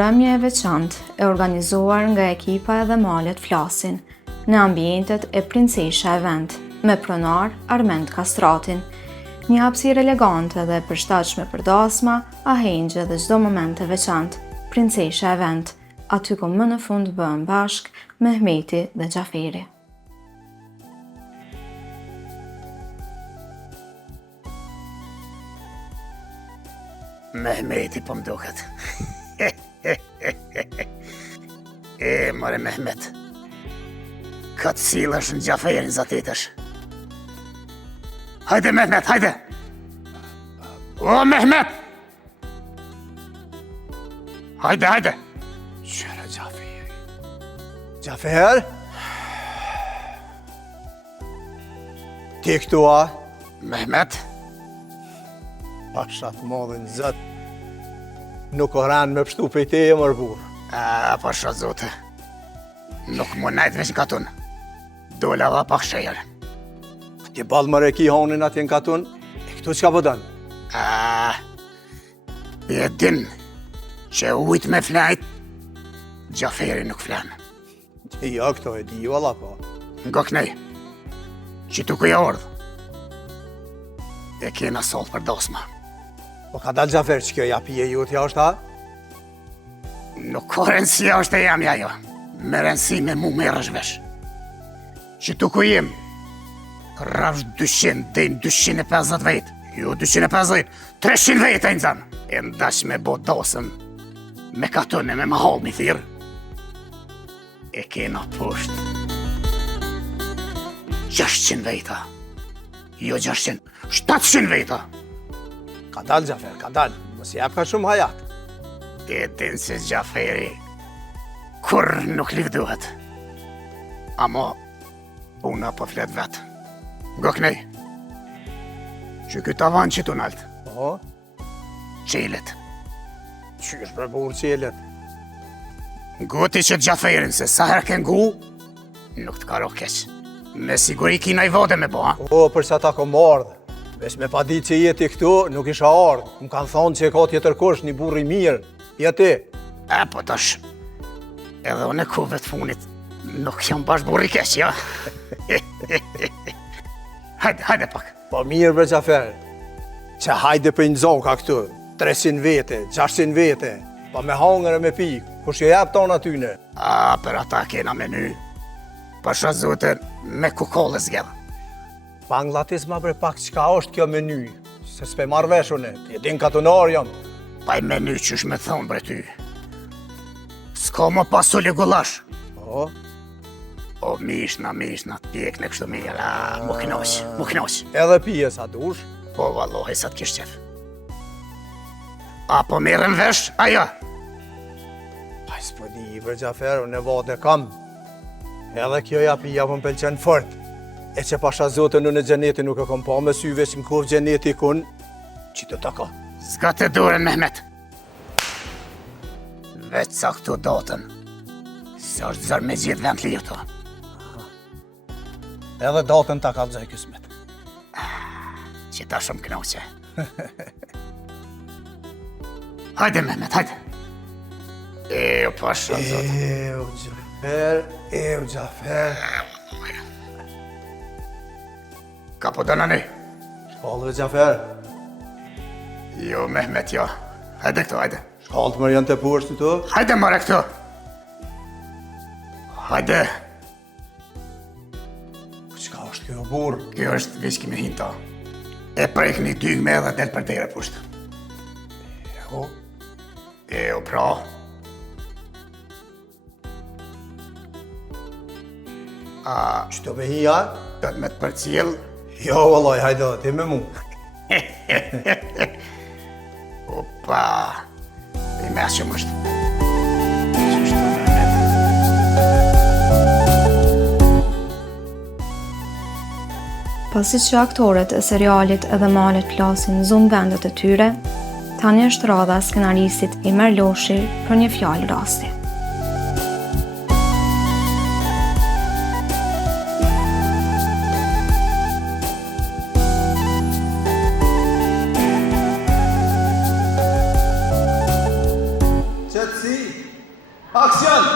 mbrëmje e veçantë e organizuar nga ekipa Edhe Malet Flasin në ambientet e Princesha Event me pronar Armend Kastratin, një hapësirë elegante dhe e përshtatshme për dasma, ahengje dhe çdo moment e veçantë. Princesha Event, aty ku më në fund bëhen bashk Mehmeti dhe Xhaferi. Mehmeti po m'duket. More Mehmet. Këtë silesh në Xhaferin zatitësh. Hajde Mehmet, hajde! O Mehmet! Hajde, hajde! Qëra Xhaferi. Xhafer? Ti këtu a? Mehmet? Pashat modhin zët. Nuk o ranë me pështu pej teje mërë burë. Pashat zote. Nuk më najtë vesh në katun. Dole dha pak shejër. Ti balë më reki honin atje në katun, e këtu qka pëdën? E din që ujt me flajt, Xhaferi nuk flanë. Ja, këto e di valla po. Nga kënej, që tu kuja ordhë, e kena sollë për dosma. Po ka dalë Xhafer që kjo japije ju t'ja është ha? Nuk ka rëndësia është e jam jo. Me rëndësi me mu me rëshvesh. Që tu ku jem, rrafsh 200 dhe 250 vejt. Jo 250, 300 vejt e në zanë. E ndash me bo dosën, me katune, me mahal mi thirë. E kena poshtë 600 vejta. Jo 600, 700 vejta. Ka dalë Xhafer, ka dalë. Mos jap ka shumë hajat. E din se Xhaferi kur nuk livduhet. Ama una po flet vetë. Nga kënej, që këtë avan që të naltë, Po? qelet. Qysh për burë qelet? Goti që Xhaferin se sa herë ke ngu, nuk të karo keq. Me siguri kina i vode me bo, ha? O, përsa ta kom ardhë. Vesh me pa ditë që jeti këtu, nuk isha ardhë. Më kanë thonë që e ka tjetër kush, një burri mirë. Jeti. Po tash, edhe unë e kuve të funit, nuk jam bash burri keq, ja? Hajde pak. Po mirë bre Xhafer. Që hajde për një zoka këtu. 300 vete, 600 vete. Pa me hangër e me pikë. Kush jo jep tonë atyne? Për ata kena meny. Pasha zote, me kukolle zgjedh. Bangladesh ma bre pak qka është kjo meny. Se s'pe marrë vesh une. Ti din katunar jam. Pa i meny që është me thonë bre ty. S'ka më pasuli gulash. Po? O mishna, të pjek në kështu mirë, mu knoq. Edhe pije sa dush? Po vallohi sa t'kish qef. Apo merën vesh, ajo? Pa i s'po di bre Xhafer, unë e vade kam. Edhe kjo ja pija për më pelqen fort. E që pasha zote në gjeneti nuk e kom pa me syve që në kovë gjeneti kun, që të taka. S'ka të duren, Mehmet. Veç sa këtu datën, se është zërë me gjithë vend li to. Edhe datën ta ka dzaj kësmet. Që ta shumë knoqe. Hajde, Mehmet, hajde. O pasha zote. Xhafer. Ka po dëna ne? Shkallëve Xhafer. Jo, Mehmet, jo. Hajde këto, hajde. Shkallët mërë janë të poshtë të? Hajde mare këto. Hajde. Qka është kjo burë? Kjo është vishki me hinta. E prejk një dygme dhe del për dere pushtë. Jo, pra. Që të behia? Do të me të përcil. Jo, vallaj, hajde dhe ti me mu. Opa. I mes që mështë. Pasi që aktorët e serialit Edhe Malet Flasin zonë vendet e tyre, tani është radha skenarisit Imer Loshi për një fjalë rasti. Qëtësi! Aksion!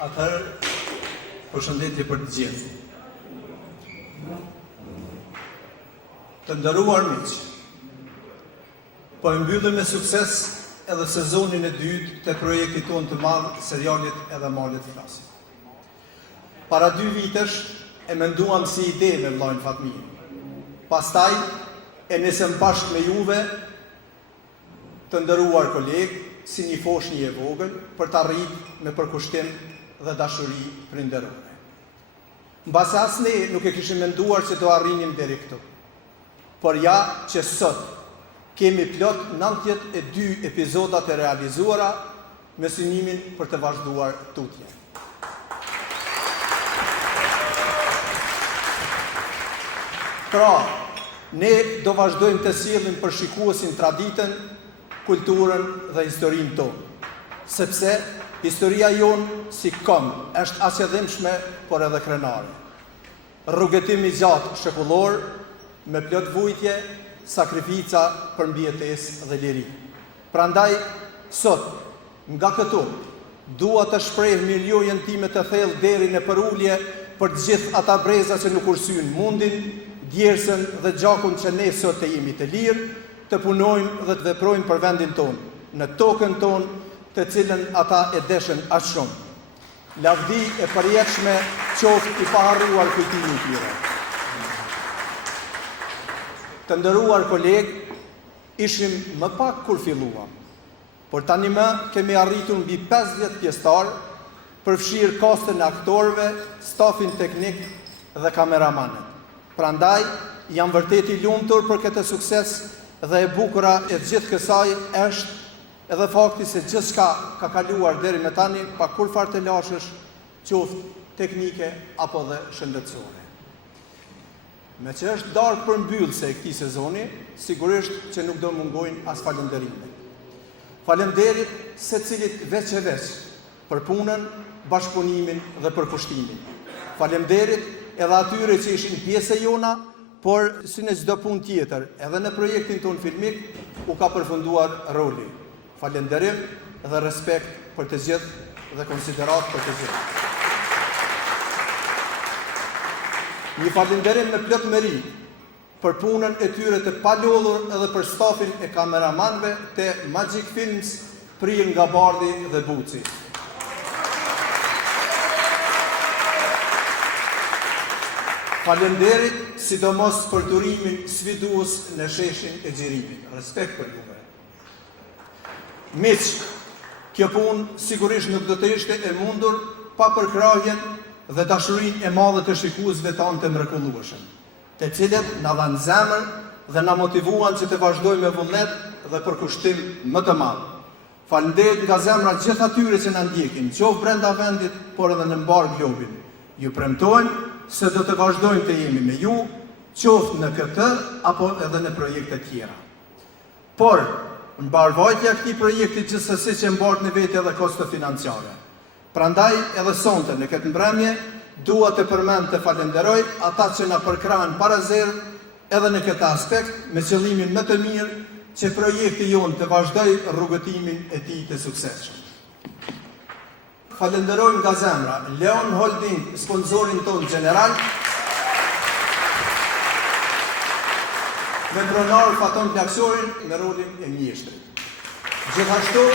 Atëherë, përshëndetje për të gjithë. Të nderuar miq, po e mbyllim me sukses edhe sezonin e dytë të projektit tonë të madh, serialit Edhe Malet Flasin. Para 2 vitesh e menduam si ide me vllajën Fatmin. Pastaj e nisëm bashkë me juve, të nderuar kolegë, si një foshnjë e vogël për të arritur me përkushtim dhe dashuri prindërore. Mbas as ne nuk e kishim menduar se do arrinim deri këtu. Por ja që sot kemi plot 92 epizodat e realizuara me synimin për të vazhduar tutje. Pra, ne do vazhdojmë të sjellim për shikuesin traditën, kulturën dhe historinë tonë, sepse historia jonë si këmbë është as e dhimbshme, por edhe krenare. Rrugëtim i gjatë shekullor, me plot vujtje, sakrifica për mbijetesë dhe liri. Prandaj, sot, nga këtu, dua të shpreh mirënjohjen time të thellë deri në përulje për të gjithë ata breza që nuk ursyn mundin, djersën dhe gjakun që ne sot të jemi të lirë, të punojmë dhe të veprojmë për vendin tonë, në tokën tonë, të cilën ata e deshën aq shumë. Lavdi e përjetshme qoftë i paharruar kujtimin tyre. Të nderuar kolegë, ishim më pak kur filluam, por tani më kemi arritur mbi 50 pjesëtar, përfshirë kostën e aktorëve, stafin teknik dhe kameramanët. Prandaj, jam vërtet i lumtur për këtë sukses dhe e bukura e gjithë kësaj është edhe fakti se gjithçka ka kaluar deri më tani pa kur fare të lashësh, qoftë teknike apo dhe shëndetësore. Me që është darkë përmbyllëse e këtij sezoni, sigurisht që nuk do mungojnë as falënderimet. Falënderit secilit veç e veç për punën, bashkëpunimin dhe përkushtimin. Falënderit edhe atyre që ishin pjesë e jona, por si në çdo punë tjetër, edhe në projektin tonë filmik, u ka përfunduar roli. Falënderim dhe respekt për të gjithë dhe konsiderat për të gjithë. Një falënderim me plot merit për punën e tyre të palodhur edhe për stafin e kameramanëve të Magic Films, prirë nga Bardhi dhe Buci. Falënderit sidomos për durimin sfidues në sheshin e Xhiripit. Respekt për juve. Miq, kjo punë sigurisht nuk do të ishte e mundur pa përkrahjen dhe dashurinë e madhe të shikuesve tanë të mrekullueshëm, të cilët na dhanë zemër dhe na motivuan që të vazhdojmë me vullnet dhe përkushtim më të madh. Falënderit nga zemra gjithë atyre që na ndjekin, qoftë brenda vendit, por edhe në mbar globin. Ju premtojmë se do të vazhdojmë të jemi me ju, qoftë në këtë apo edhe në projekte tjera. Por, mbarvajtja këtij projekti gjithsesi që mbart në vetë edhe kosto financiare. Prandaj edhe sonte në këtë mbrëmje dua të përmend të falenderoj ata që na përkrahen para zero edhe në këtë aspekt me qëllimin më të mirë që projekti jonë të vazhdoj rrugëtimin e tij të suksesshëm. Falenderojmë nga zemra Leon Holding, sponsorin tonë general, me pronar Faton Plaksorin në rolin e mjeshtrit. Gjithashtu,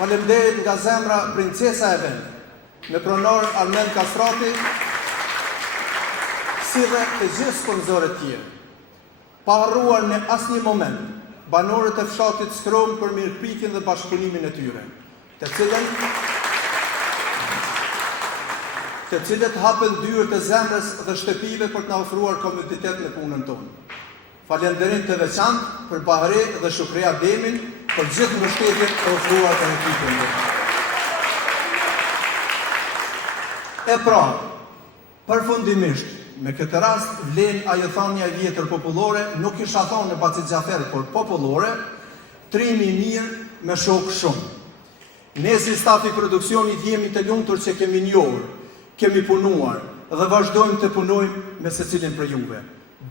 falenderit nga zemra Princesa e Vend, me pronar Armend Kastrati, si dhe të gjithë sponsorët tjerë. Pa harruar në asnjë moment banorët e fshatit Skrom për mirëpritjen dhe bashkëpunimin e tyre, të cilët hapen dyert e zemrës dhe shtëpive për të na ofruar komoditet në punën tonë. Falënderim të veçantë për Bahre dhe Shukria Demin për gjithë mbështetjen e ofruar të ekipit tonë. E pra, përfundimisht, me këtë rast vlen ajo thënia e vjetër popullore, nuk isha thonë në Baci Xhafer, por popullore, trimi mirë me shok shumë. Ne si stafi produksionit jemi të lumtur që kemi njohur, kemi punuar dhe vazhdojmë të punojmë me secilin për juve.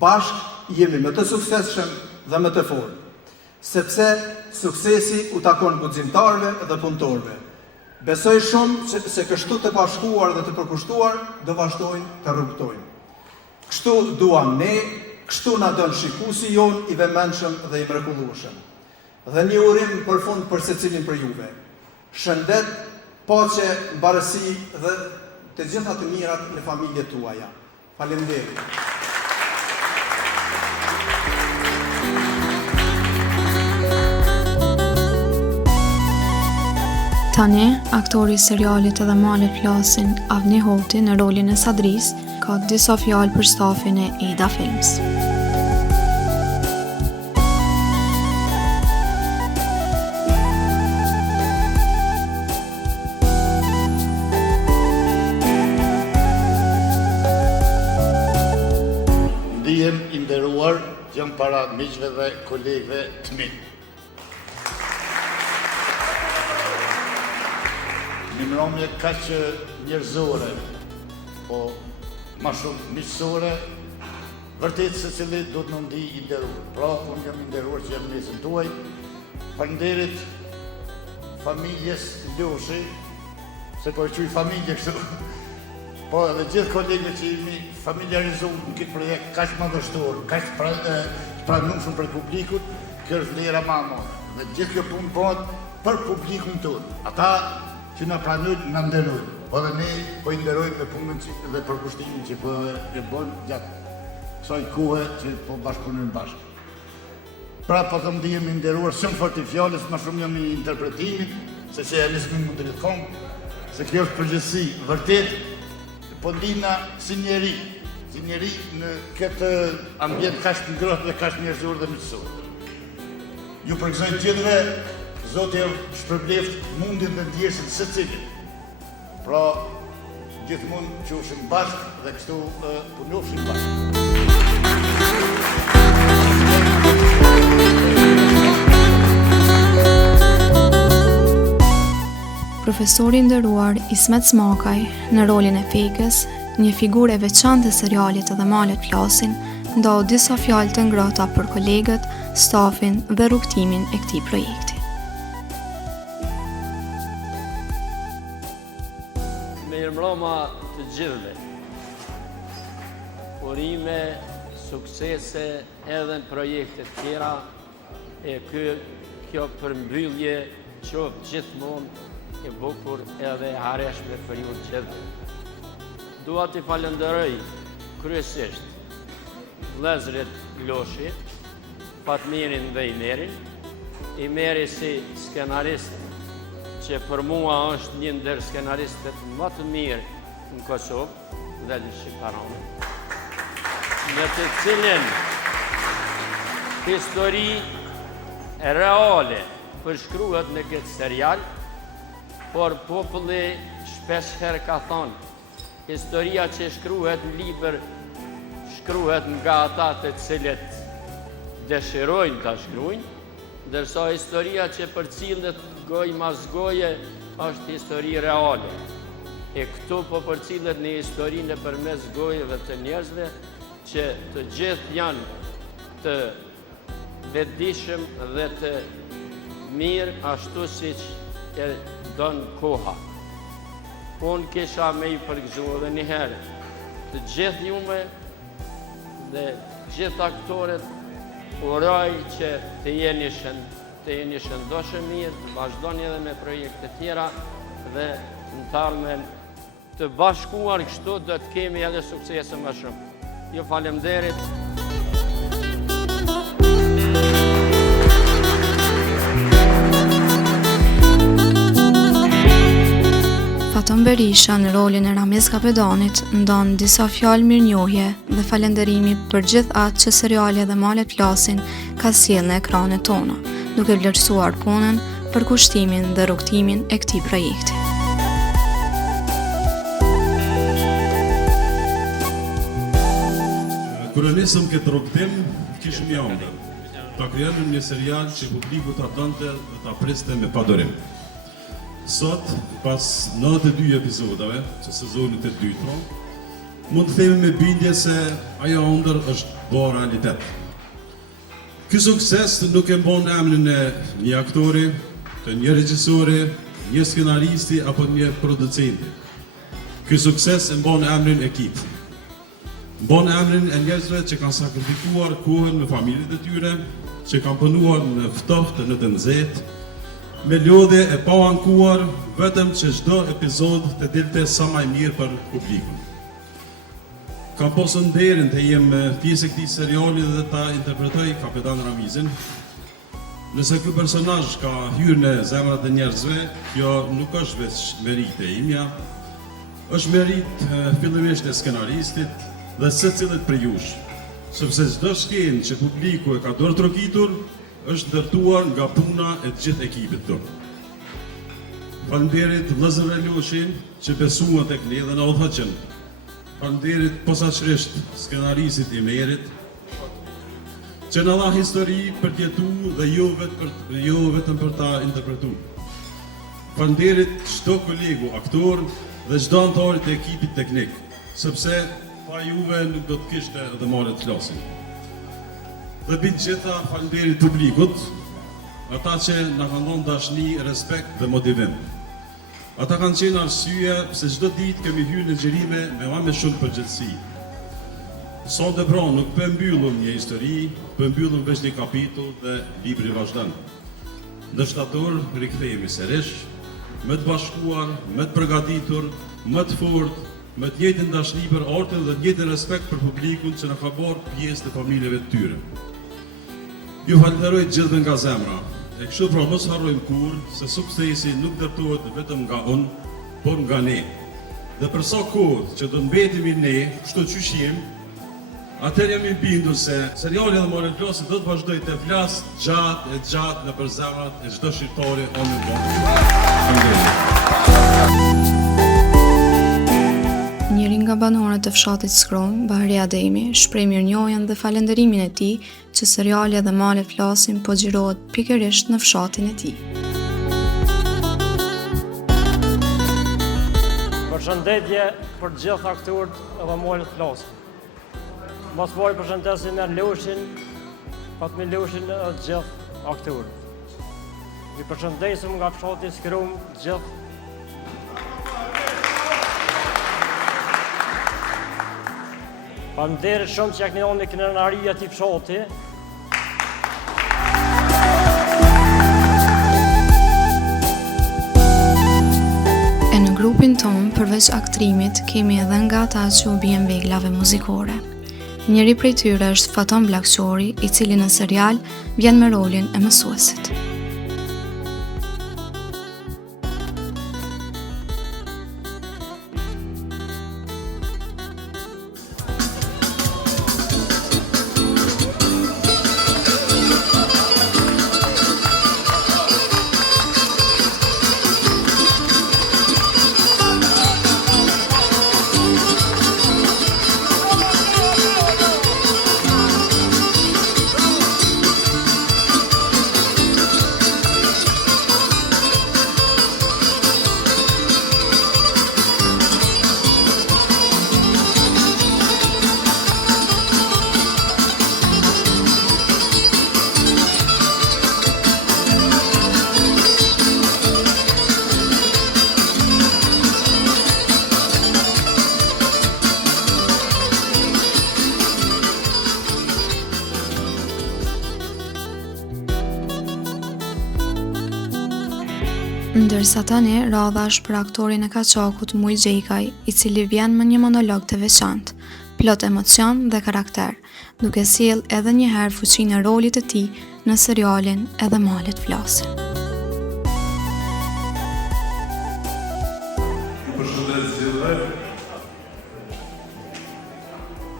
Bashkë jemi më të suksesshëm dhe më të fortë, sepse suksesi u takon guximtarëve dhe punëtorëve. Besoj shumë se kështu të bashkuar dhe të përkushtuar do vazhdojnë të rrugtojnë. Kështu duam ne, kështu na don shikuesi jon i vëmendshëm dhe i mrekullueshëm. Dhe një urim për fund për secilin për juve. Shëndet, paqe, mbarësi dhe të gjitha të mirat në familjet tuaja. Faleminderit. Tani, aktori i serialit Edhe malet flasin, Avni Hoti në rolin e Sadris, ka disa fjalë për stafin e Ida Films. Ndihem i nderuar jam para miqve dhe kolegëve të mi. Një mbrëmje kaq njerëzore, po ma shumë miqësore, vërtet se cili do të në ndi i nderuar. Pra, unë jam i nderuar që jam në mesën tuaj. Faleminderit familjes Ljoshi, se po e quj familje kështu. Po edhe gjithë kolegët që jemi familjarizuar në këtë projekt kaq madhështor, kaq pranumshëm për publikut, kjo është vlera ma e madhe. Dhe gjithë kjo punë bëhet për publikun tonë. Ata që na pranojnë, na nderojnë. Po dhe ne po i nderojmë me punën dhe përkushtimin që po e bën gjatë kësaj kohe që po bashkëpunojmë bashkë. Pra po të ndihem i nderuar shumë fort i fjalës, më shumë jam i interpretimit, se që e nisëm më drejt kom, se kjo është përgjithësi vërtet, po ndina si njeri në këtë ambient kaq të ngrohtë dhe kaq njerëzor dhe miqësor. Ju përgëzoj gjithëve, Zoti shpërbleft mundin dhe ndjesën secilit. Pra, gjithmonë qushim bashkë dhe kështu punofshim bashkë. Profesori nderuar Ismet Smakaj në rolin e Fejkës, një figurë e veçantë e serialit Edhe malet flasin, ndau disa fjalë të ngrohta për kolegët, stafin dhe rrugtimin e këtij projekti. Mirëmbrëma të gjithëve. Urime, suksese edhe në projekte tjera e kjo përmbyllje qoftë gjithmonë e bukur edhe e hareshme për ju gjithë. Dua t'i falenderoj kryesisht vëllezërit Loshi, Fatmirin dhe Imeri si skenarist që për mua është një ndër skenaristët më të mirë në Kosovë dhe në Shqiptarane, në të cilin histori reale përshkruhet në këtë serial, por populli shpeshherë ka thonë, historia që shkruhet në libër shkruhet nga ata të cilët dëshirojnë ta shkruajnë, ndërsa historia që përcillet gojë mas goje është histori reale. E këtu po përcillet një histori nëpërmes gojëve të njerëzve që të gjithë janë të vetëdijshëm dhe të mirë ashtu siç e don koha. Unë kisha me i përgëzuar edhe një herë të gjithë juve dhe gjithë aktorët, uroj që të jeni shëndoshëm mirë, të vazhdoni edhe me projekte tjera dhe në të ardhmen të bashkuar kështu do të kemi edhe suksese më shumë. Ju faleminderit. Faton Berisha në rolin e Ramiz Kapedanit ndon disa fjalë mirënjohje dhe falenderimi për gjithë atë që seriali Edhe malet flasin ka sjellë në ekranet tona, duke vlerësuar punën, përkushtimin dhe rrugtimin e këtij projekti. Kur e nisëm këtë rrugtim, kishim një ëndër. Ta krijojmë një serial që publiku ta donte dhe ta priste me padorim. Sot, pas 92 epizodave, që sezonit e dytë, mund të themi me bindje se ajo ëndër është bërë realitet. Ky sukses nuk e mbon emrin e një aktori, të një regjisori, një skenaristi apo një producenti. Ky sukses e mbon emrin ekip. Mbon emrin e njerëzve që kanë sakrifikuar kohën me familjet e tyre, që kanë punuar në ftoftë në të nxehtë, me lodhje e pa ankuar, vetëm që çdo epizod të dilte sa më mirë për publikun. Kam posën nderin të jem pjesë e këtij seriali dhe ta interpretoj Kapitan Ramizin. Nëse ky personazh ka hyrë në zemrat e njerëzve, kjo nuk është veç merit e imja, është merit fillimisht e skenaristit dhe secilit prej jush, sepse çdo skenë që publiku e ka dorë trokitur është ndërtuar nga puna e të gjithë ekipit tonë. Faleminderit vëllezërve Luçin që besuan tek ne dhe na udhëheqën. Faleminderit posaçërisht skenaristit Imerit që na dha histori për të jetuar dhe jo vetëm për ta interpretuar. Faleminderit çdo kolegu aktor dhe çdo antar të ekipit teknik, sepse pa juve nuk do të kishte edhe Malet Flasin. Dhe mbi të gjitha faleminderit publikut, ata që na kanë dhënë dashni, respekt dhe motivim. Ata kanë qenë arsye pse çdo ditë kemi hyrë në xhirime me shumë përgjegjësi. Sonte pra nuk po mbyllëm një histori, po mbyllëm veç një kapitull dhe libri vazhdon. Në shtator rikthehemi sërish, me të bashkuar, me të përgatitur, me të fortë, me të njëjtën dashni për artin dhe të njëjtën respekt për publikun që na ka bërë pjesë të familjeve të tyre. Ju falenderoj të gjithëve nga zemra. E kështu pra mos harrojmë kur se suksesi nuk dërtohet vetëm nga unë, por nga ne. Dhe për sa kohë që do mbetemi ne, kështu qysh jemi, atëherë jam i bindur se seriali dhe Malet Flasin do të vazhdojë të flas gjatë në për zemrat e çdo shqiptari on në botë. Njëri nga banorët e fshatit Skrum, Bahri Ademi, shpreh mirënjohjen dhe falënderimin e tij që seriali dhe Malet Flasin po xhirohet pikërisht në fshatin e tij. Përshëndetje për gjithë aktorët edhe Malet Flasin. Mos pari përshëndesim me Lushin, pat me Lushin edhe gjithë aktorët. I përshëndesim nga fshati Skrum gjithë. Faleminderit shumë që ja keni dhënë krenaria ti fshati. E në grupin ton, përveç aktrimit, kemi edhe nga ata që u bien veglave muzikore. Njëri prej tyre është Faton Bllakçori, i cili në serial vjen me rolin e mësuesit. Ndërsa tani radha është për aktorin e Kaçakut Muj Xhejkaj, i cili vjen me një monolog të veçantë, plot emocion dhe karakter, duke sjell edhe një herë fuqinë e rolit të tij në serialin edhe Malet Flasin. Përshëndet gjithëve.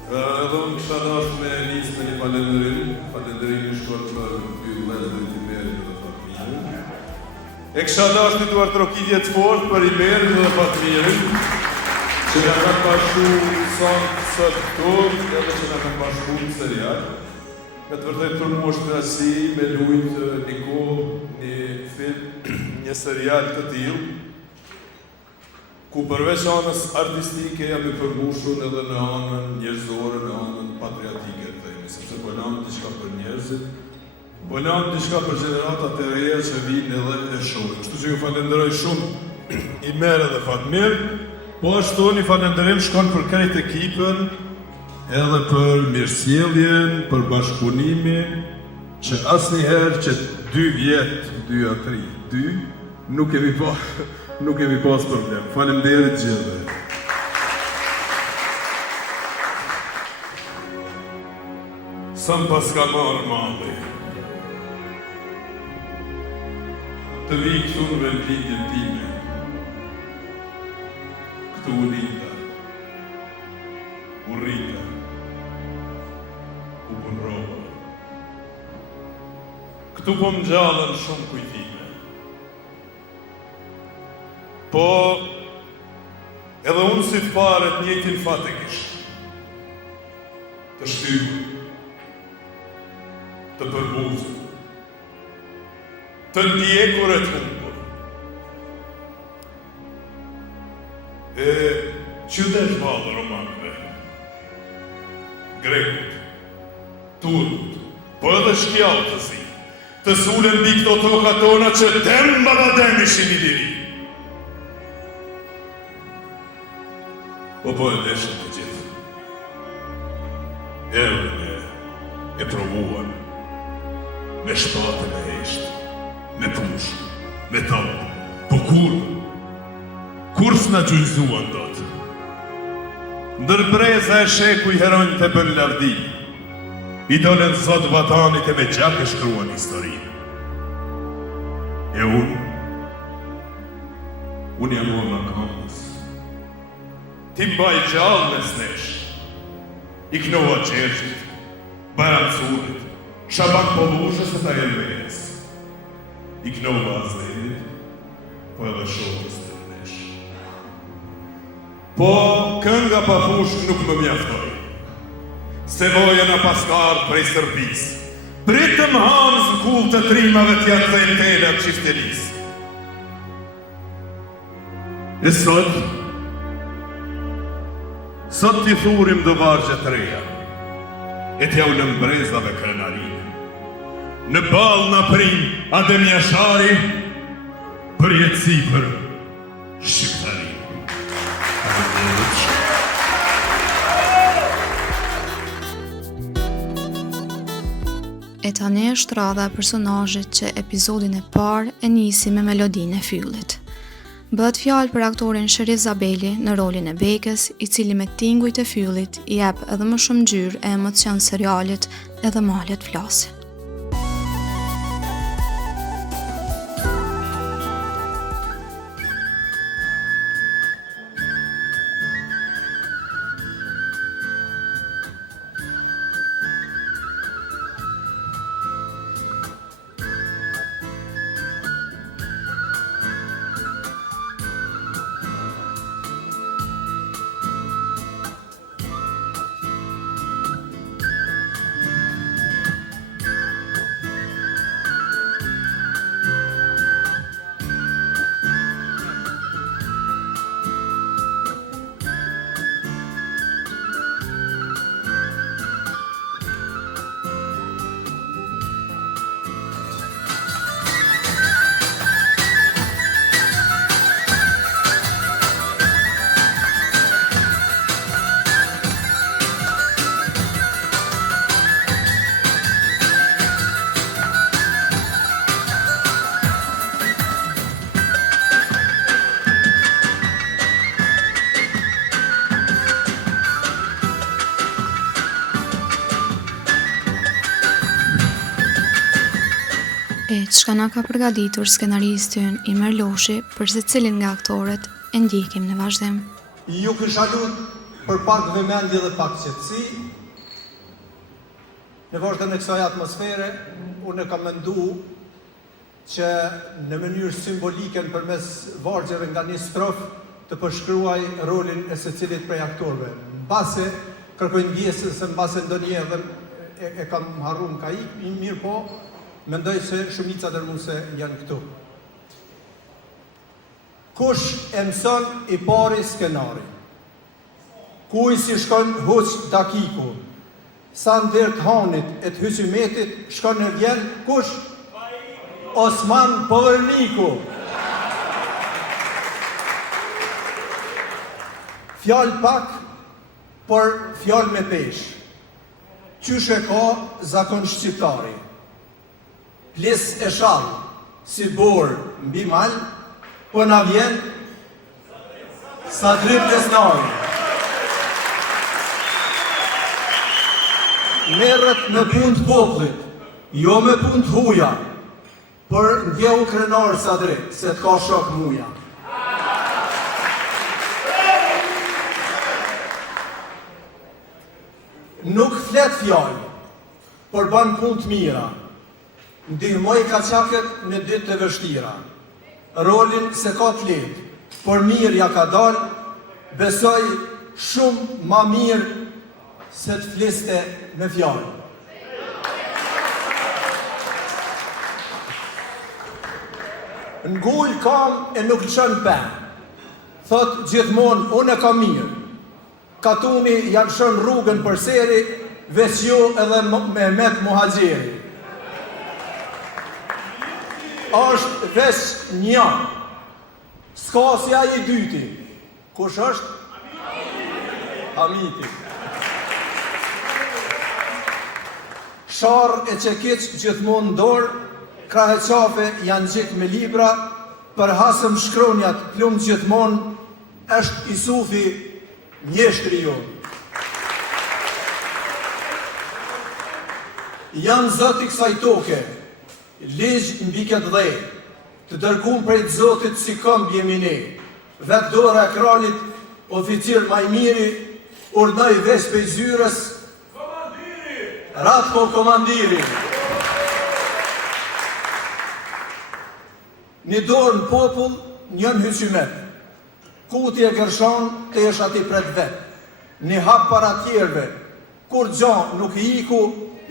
Edhe unë kisha dashur me nisë me një falënderim i shkurt për dy vëllezërit e Imerit dhe Fatmirin. E kisha dashur të duar trokitje të fortë për Imerin dhe Fatmirin, që nga kanë bashku sot këtu, edhe që nga kanë bashku në serial. Me të vërtet për mu është knasi me lujtë një kohë, një film, një serial të tillë. ku përveç anës artistike jam I përmbushur edhe në anën njerëzore, në anën patriotike, themi, sepse po nam diçka për njerëzit, po nam diçka për gjeneratat e reja që vinë edhe e shohin. Kështu që ju falenderoj shumë I merë dhe Fatmir, po ashtu një falenderim shkon për krejt ekipën, edhe për mirësjelljen, për bashkëpunimin, që asnjëherë që 2 vjet, 2 a 3, 2, nuk kemi pas problem. Faleminderit gjithëve. Sa m'pas ka marrë malli, të vi këtu në vendlindjen time, këtu u linda, u rrita, u punrova. Këtu po më gjallën shumë kujtime. Po, edhe unë si të pare të njëjtin fat e kishë. Të shtypë, të përbuzë, të ndjekur e të humbur. Qytet valë romanëve, grekut, turkut, po edhe shkjallë të zi, të sulen mbi këto toka tona që dem babadem ishin I diri. Po e deshën të gjithë. Erën e provuan, me shpatën e heshtë, me pushë, me tapë, po kur s'na gjujzuan dot. Ndër breza e sheku I heronjë të bën lavdi, I dolen zot vatanit e me gjak e shkruan historinë. E unë jam unë kamës. Ti mbaj gjallë me snesh, I knova qershit, barancurit, shaban povushës e ta jelmejes. I knova azedit, po edhe shokës të nesh. Po kënga pa fushë nuk më mjaftoj. Se vojën a paskar prej Sërbis, pritëm hanës në kull të trimave t'janë dhe në telat qiftelis. E sot t'i thurim dë vargjet reja, e t'ja u lëmbrezave krenarinë. Në balë në prim Adem Jashari, për jetësi për shqiptarinë. E tani është radha e personazhit që episodin e parë e nisi me melodinë e fyllit. Bëhet fjalë për aktorin Sheriz Zabeli në rolin e Bekës, I cili me tingujt e fyllit I jep edhe më shumë ngjyrë e emocion serialit Edhe Malet Flasin. Çka na ka përgatitur skenaristin Imer Loshi për secilin nga aktorët e ndjekim në vazhdim. Ju kisha lut për pak vëmendje dhe pak qetësi. Në vazhdim të kësaj atmosfere, unë kam menduar që në mënyrë simbolike përmes vargjeve nga një strofë të përshkruaj rolin e secilit prej aktorëve. Mbase kërkoj ndjesë se mbase ndonjëherë e kam harruar ka I mirë po. Mendoj se shumica dërmuese janë këtu. Kush e mëson I pari skenari? Kuj si shkon huq dakiku? Sa ndër të hanit e të hysymetit shkon në vjen? Kush? Osman Povërniku. Fjallë pak, por fjallë me pesh. Qysh e ka zakon shqiptari? Plis e shallë, si borë mbi malë, po na vjen sa dryp lesnari. Merret me punë të popullit, jo me punë të huja, por ndjehu krenar sa drejt, se të ka shok muja. Nuk flet fjallë, por ban punë të mira. Ndihmoj kaçakët në ditë të vështira. Rolin se ka të letë, por mirë ja ka dalë, besoj shumë ma mirë se të fliste me fjallë. N'gull kam e nuk lëshën pen, thot gjithmonë unë e kam mirë, katuni janë shën rrugën për seri, veç jo edhe Mehmet Muhaxheri. Është veç një, s'ka si ai I dyti. Kush është? Hamiti. Sharr e qekiq gjithmonë dorë, krahe qafe janë gjik me libra, për hasëm shkronjat plumë gjithmonë, është Isufi njështri jonë. Janë zoti kësaj toke, ligj mbi këtë dhej, të dërkum prej të zotit si këmbë jemi ne, vetë dora e kralit, oficir Majmiri, urdhoj vesh pej zyres, Ratko komandiri. Një dorë në popull, njën hyqymet, kuti e gërshan të esh ati pret vetë, një hap para tjerve, kur gjan nuk I iku,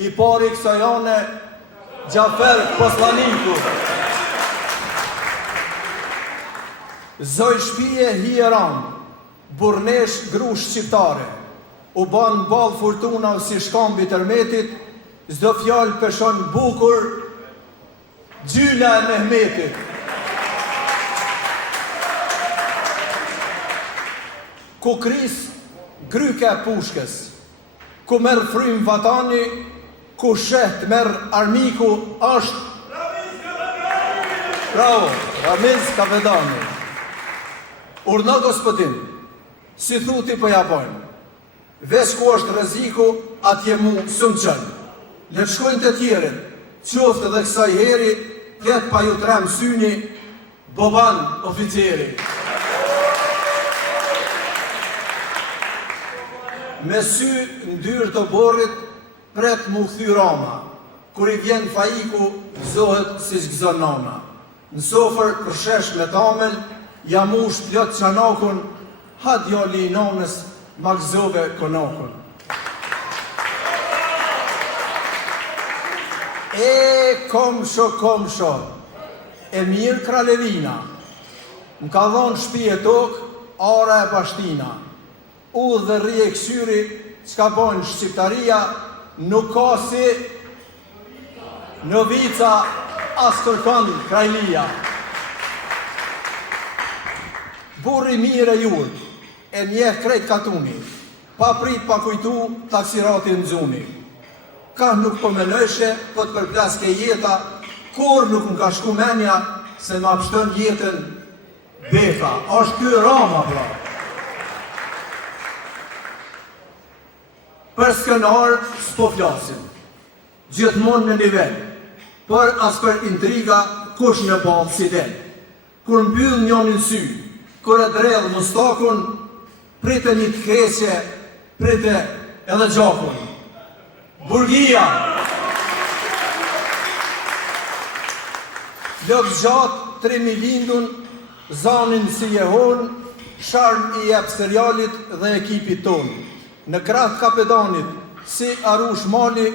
I pari kësa jane, Gjafer Poslaniku. Zoj shpije hieran, burnesh gru shqiptare, u ban bal furtuna si shkambi tërmetit, zdo fjallë peshon bukur, gjyla e Mehmetit. Ku kris gryke e pushkes, ku merë frym vatani, ku shet merë armiku, është bravo, Ramiz Kapedani. Urna gospodin, si thuti për japojnë, veç ku është rreziku, atje mu sëmë qënë. Le të shkojnë të tjerin, qoftë dhe kësaj heri, tjetë pa ju trem syni, Boban oficeri. Me sy ndyrë të borrit, pret mu kthy rama, kur I vjen faiku, zohet si zgzon nana. Në sofër përshesh me tamel, jamush plot qanakun, ha djali I nanës, ma gëzove konakun. Komsho, e mirë Kralevina, më ka dhonë shpije tokë, ara e Bashtina, u dhe rri e kësyri, qka bojnë Shqiptaria, nuk ka si Novica as kërkon Krajlia. Burri mire jurë, e njeh krejt katuni, pa prit pa kujtu taksiratin zuni. Ka nuk po menëshe, po të përplaske jeta, kur nuk më ka shku menja, se ma pështën jetën beta. Ashtë kjo rama, pra. Për skenar s'po flasim, gjithmonë në nivel, për as për intriga kush një balë si del. Kur mbyll njonin sy, kur e drellë mustakun, prite një të kresje, prite edhe gjakun. Burgia! Lëk gjatë 3.000 lindun, zanin si jehon, sharm I jep serialit dhe ekipit tonë. Në kratë Kapedanit, si Arush Mali,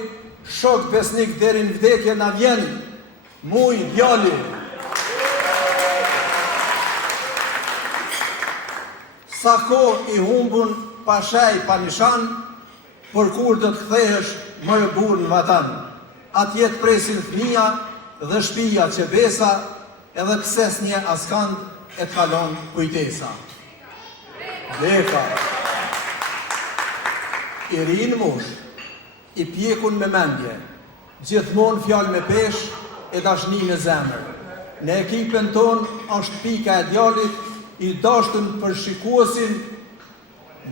shok besnik derin vdekje na vjen, muj djali. sa kohë I humbun pa shej pa nishan, për kur do të kthehesh më e burr në vatan. Atje të presin fëmija dhe shtëpia që besa, edhe pse s'nje askand e të kalon kujtesa. Veka, I rinë mosh, I pjekun me mendje, gjithmonë fjalë me pesh e dashni në zemër. Në ekipën ton është pika e djalit, I dashtën për shikuesin,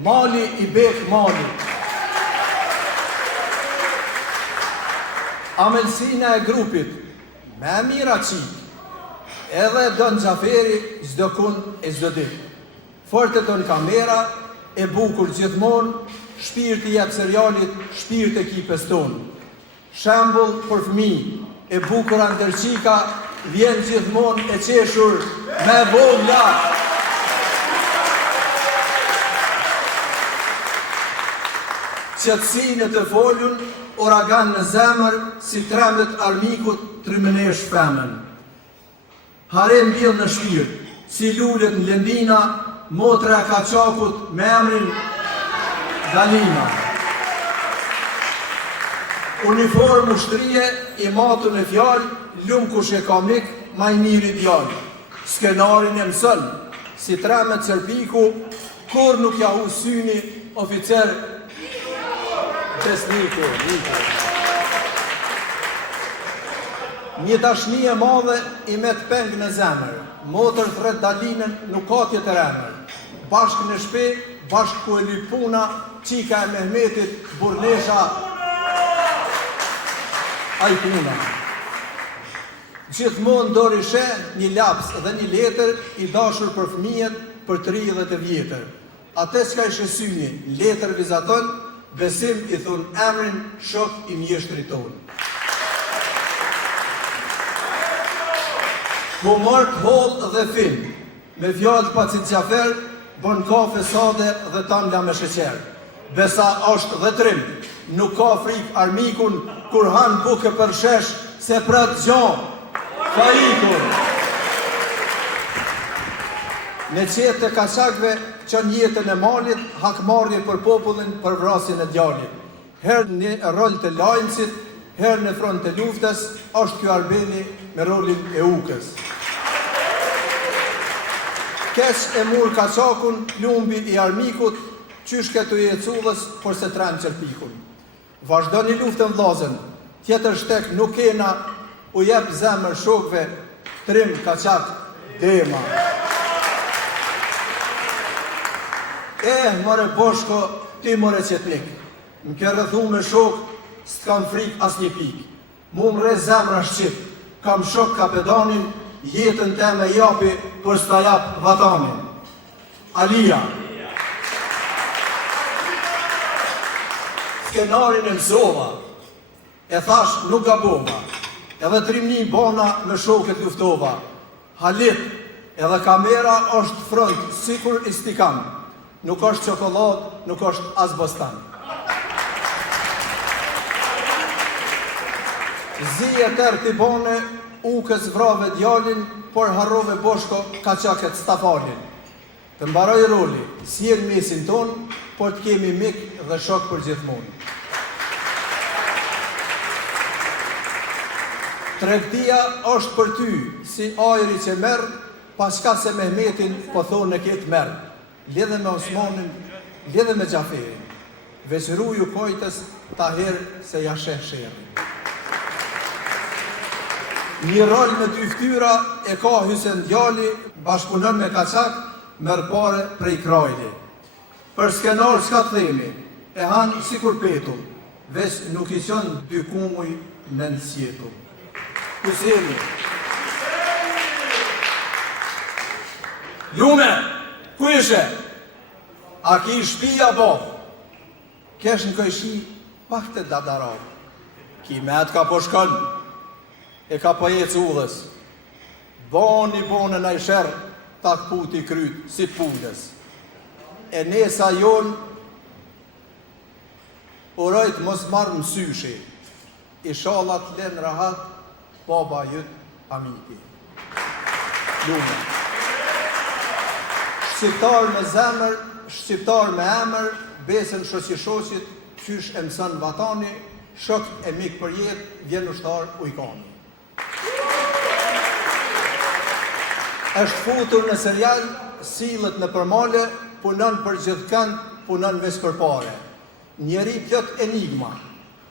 mali I bek mali. Amelsina e grupit, me mira qik, edhe Don Xhaferi çdo kun e çdo ditë. Forte ton kamera, e bukur gjithmonë, shpirti jep serialit, shpirt ekipes tonë. Shembull për fëmijë, e bukur ndërqika, vjen gjithmonë e qeshur me vogla. Qetësinë të folun, uragan në zemër, si trembet armikut trymenesh femën. Harem bjell në shpirt, si lullet në lendina, motra e kaçakut me emrin Dalina. Uniform ushtrie, I matu në fjallë, lumë kush e kamik, ma I miri djallë. Skenarin e mësën, si tremet cërpiku, kur nuk ja hu syni oficer Besniku. Një dashni e madhe I met peng në zemër, motër thret Dalinën nuk ka tjetër emër. Bashkë në shpe, bashkë ku e lyp puna, qika e Mehmetit, burnesha, ai puna. Gjithmonë dori she, një laps dhe një letër I dashur për fëmijët për 30 vjetër. Ate s'ka ishe syni, letër vizaton, besim I thun emrin shok I mjeshtrit tonë. Humor të holl dhe fin, me fjallë Pacit Xhafer, bon kafe sade dhe tamla me sheqer. Besa është dhe trim, nuk ka frik armikun, kur han buke për shesh, se prat gjon, fajikun. Në qetë të kaçakve, që në jetën e malit, hakmarrje për popullin për vrasin e djalit. Herë në rol të lajmësit, herë në front të luftës, është kjo Arbeni me rolin e ukës. Kesh e mur kaçakun, plumbi I armikut, qysh këtu I ecullës, por se tren qërpikun. Vazhdo një luftën vllazën, tjetër shtek nuk kena, u jep zemër shokve, trim kaçak dema. More Boshko, ti more qetnik. Më ke rrëthu me shok, s'kam frik as një pik. Mu më re zemra shqip, kam shok kapedanin, jetën te me japi për s'ta jap vatanin. Alia. Skenarin e mësova, e thash nuk gabova, edhe trimni bona me shoket luftova. Halit, edhe kamera është front, sikur istikam. Nuk është çokolad, nuk është as bostan. Zije tërë t'i bone, ukës vrave djalin, por harrove Boshko kaçaket stafalin. Të mbaroj roli, si jenë mesin ton, por të kemi mik dhe shok për gjithmonë. Tregtia është për ty, si ajri që merë, paska se Mehmetin po thonë në ketë merë. Lidhe me Osmanin, lidhe me Xhaferin. Veçru ju kojtës ta herë se ja sheh sherrin. Një rol me dy ftyra e ka Hysen djali, bashkëpunon me kaçak, merr pare prej krajli. Për skenar s'ka të themi, e hanë sikur petull, veç nuk I qënë dy kumuj në nësjetull. Hyseni. Lume! Ku ishe? A ki shpia bo? Kesh në këjshi pak të dadarab. Ki met ka po shkon, e ka po jec udhës. Boni bonën a I shërë, ta këputi kryt si pullës. E nesa jon, urojt mos marrë mësyshi. I shalat len rahat, baba jyt amiki. Lume. Shqiptar me zemër, shqiptar me emër, besën shoqit, qysh e mësën vatani, shok e mik për jetë, vjen ushtar ujkani. Është futur në serial, sillet në përmale, punon për gjithkënd, punon veç për pare. Njeri plot enigma,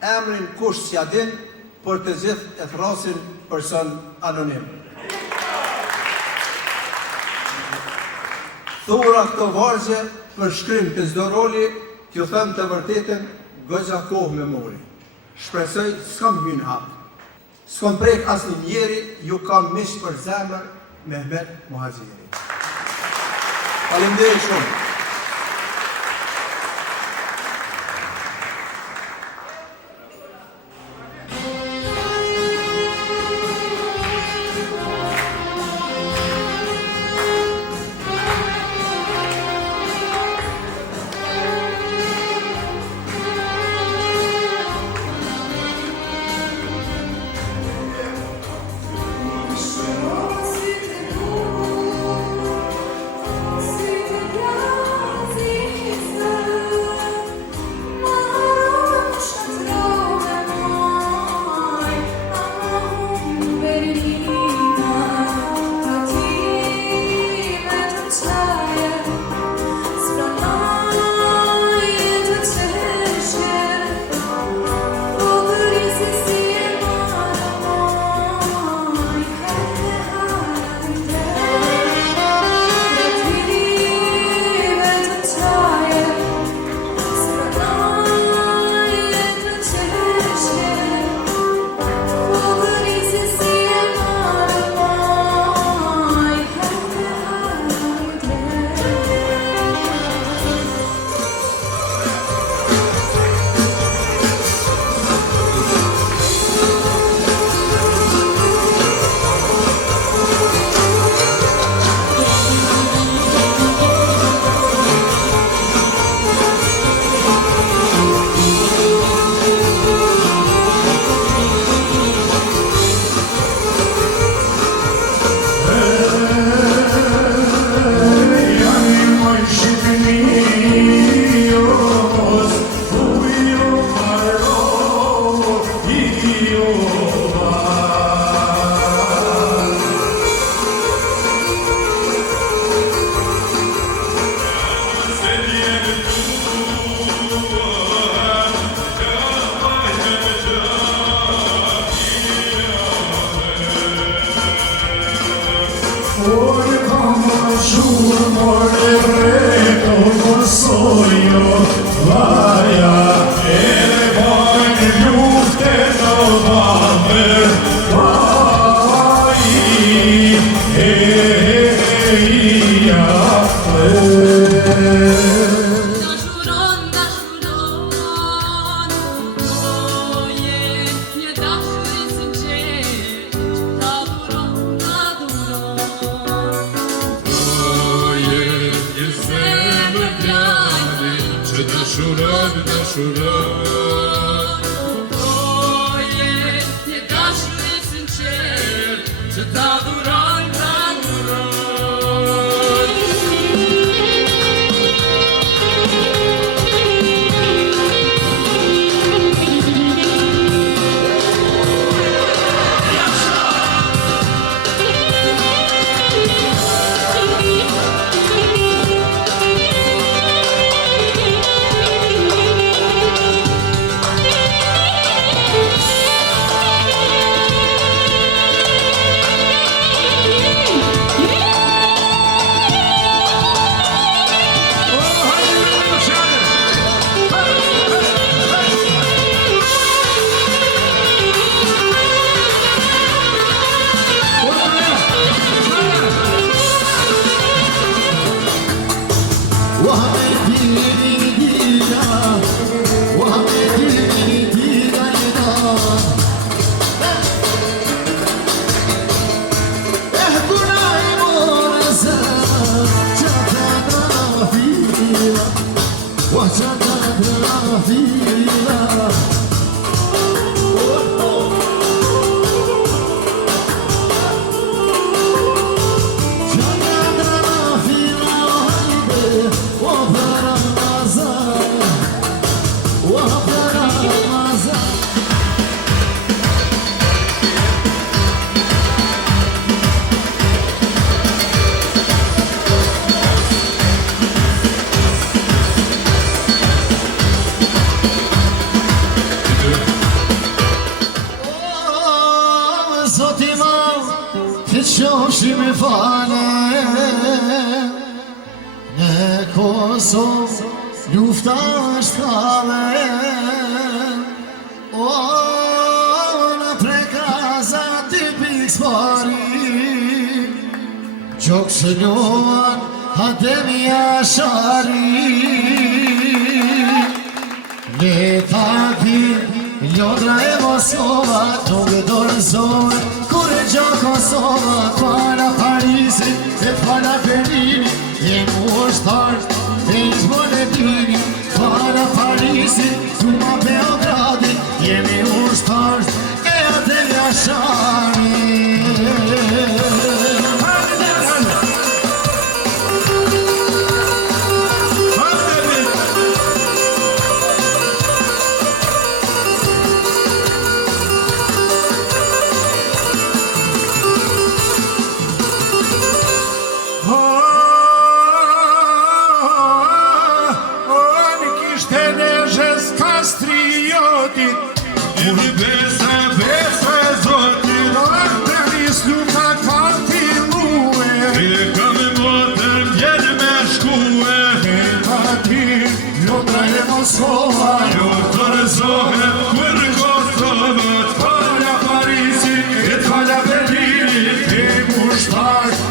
emrin kush s'ja din, për të gjithë e thrasin person anonim. Thura këto vargje për shkrim të çdo roli, t'ju them të vërtetën, goxha kohë me mori. Shpresoj s'kam hyrë hap. S'kam prek asnjë njeri, ju kam mish për zemër Mehmet Muhaxhiri. Faleminderit shumë. Zoti madh, të qofshi me fale. Në Kosovë lufta është kave. O, në prekaza t'i pikës pari, gjokë që luan Ademi Ashari. Ne ta din Lodra e Moskova, nuk e dorëzohet kur e gjo Kosova. Para Parisit e para Berlinit, jemi ushtar e izbon e dini. Para Parisit, tuma Beogradit, jemi ushtar e Ademi Ashari. Kosova, jo të rëzohet kur Kosovët, para Parisit, e t'fala Berlinit, e mushtar